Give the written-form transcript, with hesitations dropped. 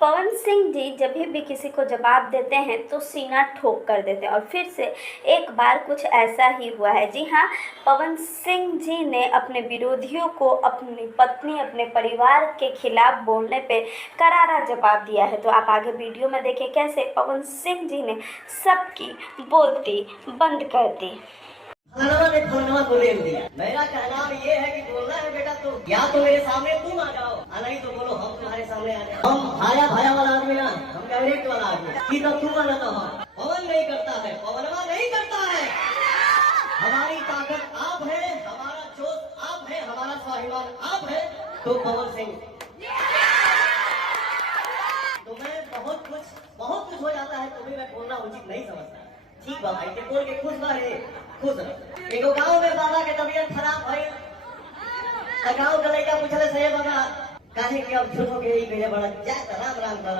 पवन सिंह जी जब भी किसी को जवाब देते हैं तो सीना ठोक कर देते हैं। और फिर से एक बार कुछ ऐसा ही हुआ है। जी हाँ, पवन सिंह जी ने अपने विरोधियों को अपनी पत्नी, अपने परिवार के खिलाफ बोलने पे करारा जवाब दिया है। तो आप आगे वीडियो में देखें कैसे पवन सिंह जी ने सबकी बोलती बंद कर दी। ने फोनवा को ले लिया। मेरा कहना ये है कि बोलना है बेटा तो या तो मेरे सामने तुम आ जाओ, नहीं तो बोलो हम तुम्हारे सामने आ जाओ। हम भाया भाया वाला आदमी ना, हम डायरेक्ट वाला आदमी कि तो तुम आना तो हम। पवन नहीं करता है, पवनवा नहीं करता है। हमारी ताकत आप है, हमारा जोश आप है, हमारा स्वाभिमान आप है। तो पवन सिंह तो मैं बहुत कुछ हो जाता है तो भी मैं बोलना उचित नहीं समझता। ठीक बा भाई, बोल के खुश बा रे, खुश रह। एगो गांव में बाबा के तबीयत खराब भइल, गांव के लड़का पूछले से बाबा काहे कि अब झूठो के ही गए बड़ा जा राम राम कर।